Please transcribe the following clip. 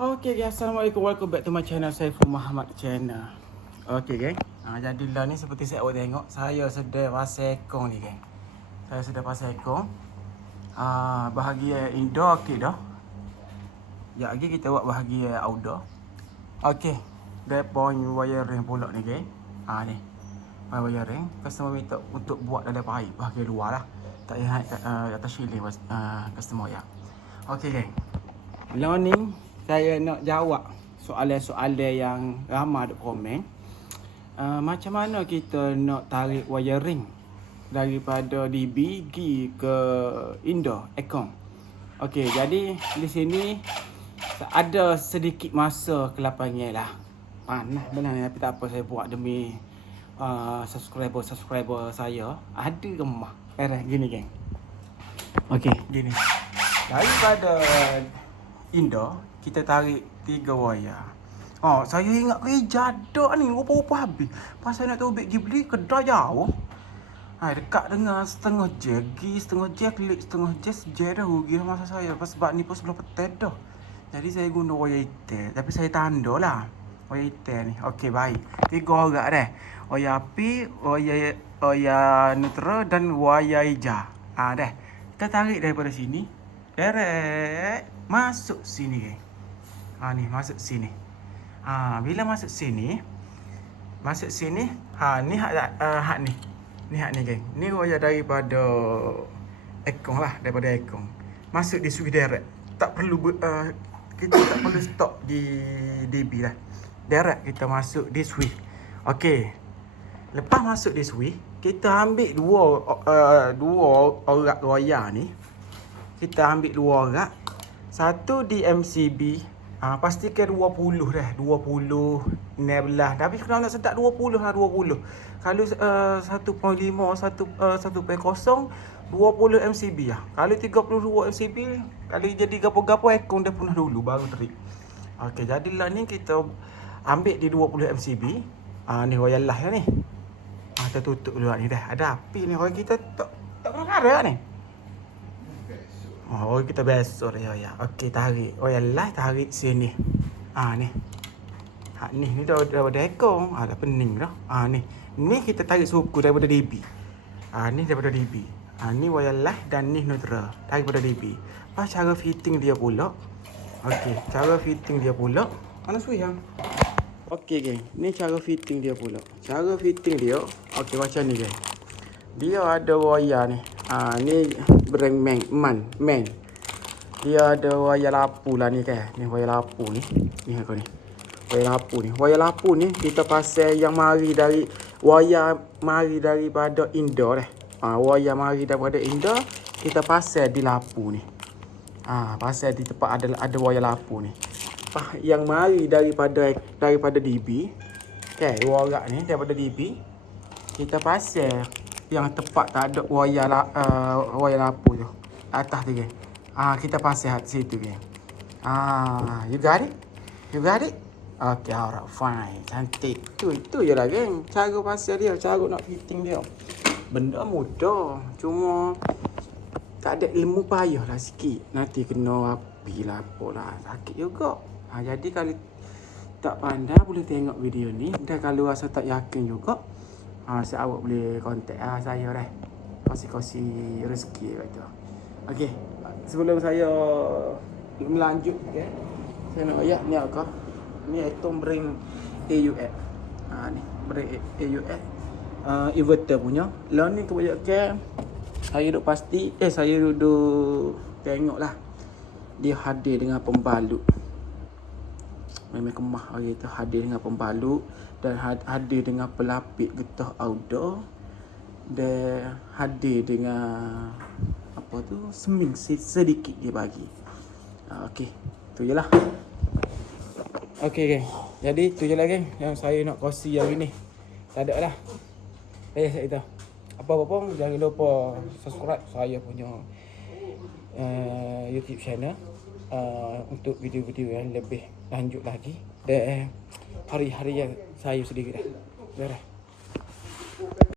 Okay guys, Assalamualaikum. Welcome back to my channel, Saiful Muhammad channel. Okay geng, jadilah ni seperti saya awak tengok, saya sedang pasang ekong ni geng. Saya sedang pasang ekong bahagian indoor okey dah. Ya lagi kita buat bahagian outdoor. Okay, dia point wiring pula ni geng. Ni point wiring. Customer minta untuk buat dalam pipe bahagian luar lah. Tak payah atas shielding customer ya. Okay geng, lah ni saya nak jawab soalan-soalan yang ramai ada komen. Macam mana kita nak tarik wiring daripada DB pergi ke indoor aircon. Okey, jadi di sini ada sedikit masa kelapangan lah. Panas benar ni, tapi tak apa, saya buat demi subscriber saya. Ada gemah. Gini geng. Okey, gini. Daripada indoor kita tarik 3 wayar. Saya ingat kerja dak ni rupa-rupa habis. Pasal nak tahu pergi beli kedai jauh. Dekat dengan setengah je, setengah je, klik setengah je dah rugi dah masa saya. Sebab ni pun sebelah petai dah. Jadi saya guna wayar hitam. Tapi saya tanda lah wayar hitam ni. Okey, baik. 3 orang dah. Wayar api, wayar neutral dan wayar hijau. Dah. Kita tarik daripada sini. Direct masuk sini geng. Ni masuk sini. Bila masuk sini, ni hak ni. Ni hak ni geng. Ni wayar daripada aircon lah, daripada aircon. Masuk di switch direct. Tak perlu kita tak perlu stop di DB lah. Direct kita masuk di switch. Okey. Lepas masuk di switch, kita ambil dua orat wayar ni. Kita ambil 2 orat. Satu di MCB. Pastikan 20 dah. 20, 16. Tapi kalau nak sedap 20 lah 20. Kalau 1.5, 1.0, 20 MCB lah. Kalau 32 MCB, kalau jadi gapo-gapo aircon dah punah dulu baru terik. Okey, jadilah ni kita ambil di 20 MCB. Ni wayar lah ni. Kita tutup dulu ni dah. Ada api ni. Orang kita tak pernah ada ni. Kita besok ya. Okey, tarik. Yalah, tarik sini. Ni. Ni daripada aircon. Dah pening dah. Ni kita tarik suku daripada DB. Ni daripada DB. Ni yalah dan ni neutral daripada DB. Pas cara fitting dia pula. Okey, cara fitting dia pula. Mana switch yang? Okey geng, ni cara fitting dia pula. Cara fitting dia okey macam ni geng. Dia ada wayar ni. Ni brand man. Dia ada wayar lapu lah ni kan. Ni wayar lapu ni. Ni aku ni. Wayar lapu ni. Wayar lapu ni kita pasal yang mari dari wayar mari daripada indoor wayar mari daripada indoor kita pasal di lapu ni. Pasal di tempat ada wayar lapu ni. Yang mari daripada DB. Okay, wayar ni daripada DB. Kita pasal yang tepat tak ada wayar lapu tu. Atas tu geng. Kita pasal situ geng. You got it? Okay, alright, fine. Cantik. Itu je lah geng. Cara pasal dia, cara nak fitting dia. Benda mudah. Cuma tak ada ilmu payah lah sikit. Nanti kena api lah, apalah. Sakit juga. Jadi kalau tak pandai boleh tengok video ni. Dan kalau rasa tak yakin juga, awak boleh kontak saya dah. Kongsi-kongsi rezeki kata. Okey, sebelum saya melanjut saya nak ayat ni apa? Ni item bring AUX. Ni bring AUX. Inverter punya. Lah ni kebanyakan saya duduk pasti saya duduk tengoklah dia hadir dengan pembalut. Memang kemah hari tu hadir dengan pembalut dan hadir dengan pelapis getah outdoor dan hadir dengan apa tu seming sedikit dia bagi. Okey, tu jelah. Okey geng. Jadi tu jelah geng yang saya nak kongsi hari ni. Tak ada lah. Saya kata apa-apa pun jangan lupa subscribe saya punya YouTube channel untuk video-video yang lebih lanjut lagi dan hari-hari yang saya sedikit dah.